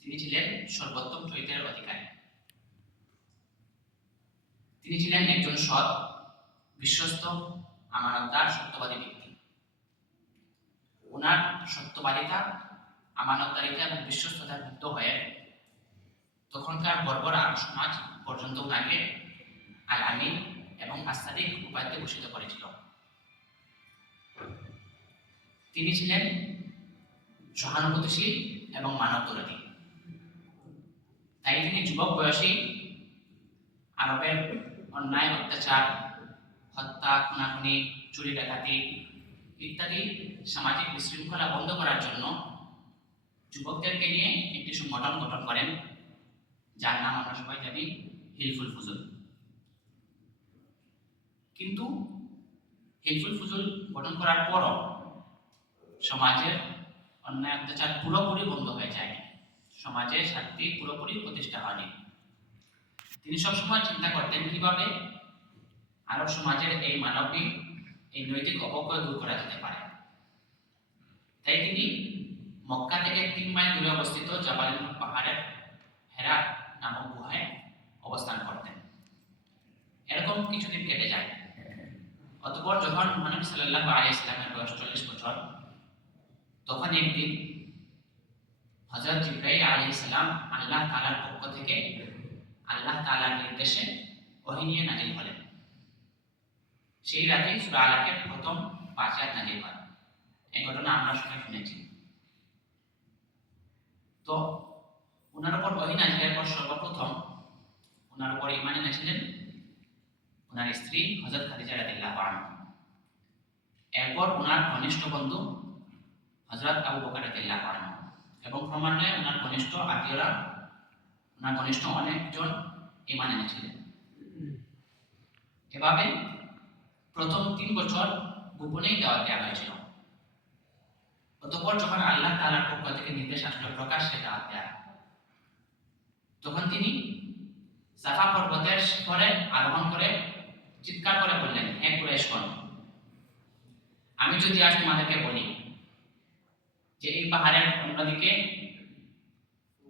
তিনি ছিলেন সর্বোত্তম চরিত্রের অধিকারী। তিনি ছিলেন একজন সৎ, বিশ্বস্ত, আমানতদার, সত্যবাদী ব্যক্তি। ওনার সত্যবাদিতা, আমানতদারিতা এবং বিশ্বস্ততার মুক্ত হয়ে তখনকার বর্বর আরব সমাজ পর্যন্ত ওনাকে আল আমিন এবং আস-সাদিক উপাধিতে ভূষিত করেছিল। তিনি ছিলেন সহানুভূতিশীল এবং মানবদরদী। তাই তিনি যুবক বয়সী আরবের অন্যায়, অত্যাচার, হত্যা, খুনাখুনি, চুরি ডাকাতি ইত্যাদি সামাজিক বিশৃঙ্খলা বন্ধ করার জন্য যুবকদেরকে নিয়ে একটি সংগঠন গঠন করেন, যার নাম আমরা সবাই জানি হিলফুল ফুজুল। কিন্তু হিলফুল ফুজুল গঠন করার পরও সমাজের অন্যায় অত্যাচার পুরোপুরি বন্ধ হয়ে যায়নি, সমাজের শান্তি পুরোপুরি প্রতিষ্ঠা হয়নি। তিনি সবসময় চিন্তা করতেন কিভাবে আরব সমাজের এই মানবিক, এই নৈতিক অবক্ষয় দূর করা যেতে পারে। তাই তিনি মক্কা থেকে 3 মাইল দূরে অবস্থিত জাবাল নুর পাহাড়ের হেরা নামক গুহায় অবস্থান করতেন। এরকম কিছুদিন কেটে যায়। অতঃপর যখন মহানবী সাল্লাল্লাহু আলাইহি ওয়াসাল্লামের বয়স 40 বছর, তখন একদিন হযরত জিবরাইল আলাইহিস সালাম আল্লাহ তাআলার পক্ষ থেকে আল্লাহ তাআলার নির্দেশে ওহী নিয়ে নাজিল হলেন। সেই রাতে সূরা আলাকের প্রথম 5 আয়াত নাজিল হয়। এই ঘটনা আমরা সবাই শুনেছি। তো ওনার উপর ওহী নাজিলের পর সর্বপ্রথম ওনার উপর ঈমান এনেছিলেন ওনার স্ত্রী হযরত খাদিজা রাদিয়াল্লাহু আনহা। এরপর ওনার ঘনিষ্ঠ বন্ধু হযরত আবু বকর রাদিয়াল্লাহু আনহু এবং ক্রমান্বয়ে ওনার ঘনিষ্ঠ আত্মীয়রা, ওনার ঘনিষ্ঠ অনেকজন ঈমান এনেছিলেন। এভাবে প্রথম 3 বছর গোপনেই দাওয়াত দেওয়া হয়েছিল। অতঃপর যখন আল্লাহ তাআলার পক্ষ থেকে নির্দেশ আসলো প্রকাশ্যে দাওয়াত দেওয়ার, তখন তিনি সাফা পর্বতের শিখরে আরোহণ করে চিৎকার করে বললেন, হে কুরাইশগণ, আমি যদি আজ তোমাদেরকে বলি যে এই পাহাড়ের অন্যদিকে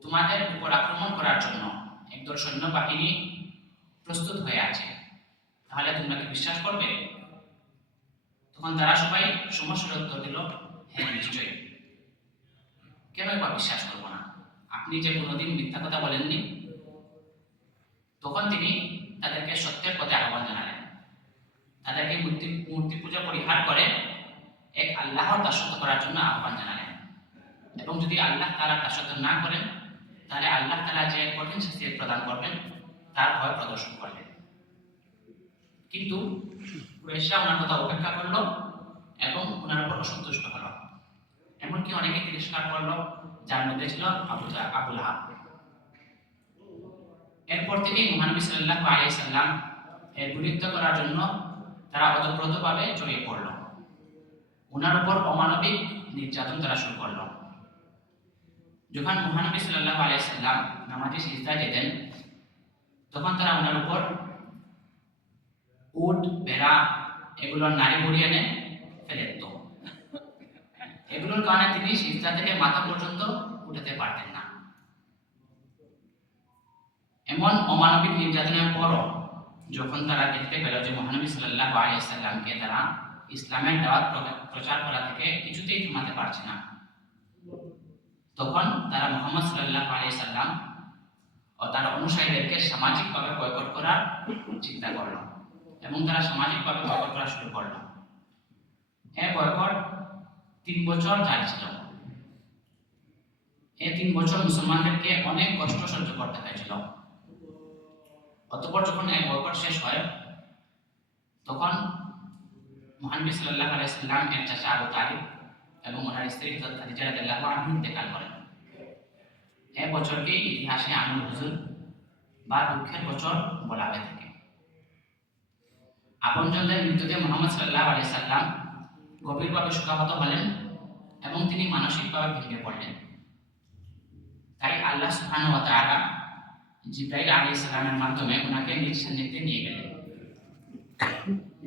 তোমাদের উপর আক্রমণ করার জন্য একদল সৈন্যবাহিনী প্রস্তুত হয়ে আছে, তাহলে তোমরা কি বিশ্বাস করবে? তখন তারা সবাই সমস্যার উত্তর দিল, হ্যাঁ নিশ্চয়ই, কেন বা বিশ্বাস করব না, আপনি যে কোনোদিন মিথ্যা কথা বলেননি। তখন তিনি তাদেরকে সত্যের পথে আহ্বান জানালেন, তাদেরকে মূর্তি পূজা পরিহার করে এক আল্লাহর দাসত্ব করার জন্য আহ্বান জানালেন, এবং যদি আল্লাহ তাআলা দাসত্ব না করেন তাহলে আল্লাহ তাআলা যে কঠিন শাস্তি প্রদান করবেন তার ভয় প্রদর্শন করলেন। কিন্তু কুরাইশরা ওনার কথা উপেক্ষা করলো এবং ওনার উপর অসন্তুষ্ট হলো। এমনকি অনেকে তিরস্কার করলো, যার মধ্যে ছিল আবু লাহাব। এরপর থেকেই মহানবী সাল্লাল্লাহু আলাইহি সাল্লাম এর বিরুদ্ধ করার জন্য তারা অতপ্রতভাবে জড়িয়ে পড়ল। ওনার উপর অমানবিক নির্যাতন তারা শুরু করলো। যখন মহানবী সাল্লাল্লাহু আলাইহি সাল্লাম নামাজে সিজদায় যেতেন, তখন তারা ওনার উপর উট, ভেড়া এগুলোর নাড়ি ভরিয়ে এনে ফেলে দিত। এগুলোর কারণে তিনি সিজদা থেকে মাথা পর্যন্ত উঠাতে পারতেন না। এমন অমানবিক নির্যাতনের পরও যখন তারা দেখতে পেল যে মহানবী সাল্লাল্লাহু আলাইহি সাল্লামকে তারা ইসলামের দাওয়াত প্রচার করা থেকে কিছুতেই থামাতে পারছে না, তখন তারা মুহাম্মদ সাল্লাল্লাহু আলাইহি সাল্লাম ও তার অনুসারীদেরকে সামাজিকভাবে বয়কট করার চিন্তা করল এবং তারা সামাজিকভাবে বয়কট করা শুরু করল। এই বয়কট 3 বছর জারি ছিল। এই 3 বছর মুসলমানদেরকে অনেক কষ্ট সহ্য করতে হয়েছিল। অতঃপর যখন এই বয়কট শেষ হয়, তখন মহানবী সাল্লাল্লাহু আলাইহি সাল্লাম এর চাচা আবু তালিব এবং ওনার স্ত্রী হযরত খাদিজা রাদিয়াল্লাহু আনহা ইন্তেকাল করেন। এই বছরকে ইতিহাসে আমুল হুজুন বা দুঃখের বছর বলা হয়ে থাকে। আপনজনদের মৃত্যুতে মুহাম্মদ সাল্লাল্লাহু আলাইহি সাল্লাম গভীরভাবে শোকাহত হলেন এবং তিনি মানসিকভাবে ভেঙে পড়লেন। তাই আল্লাহ সুবহানাহু ওয়া তাআলা জিবরাইল আলাইহিস সালামের মাধ্যমে ওনাকে নিজ সান্নিধ্যে নিয়ে গেলেন।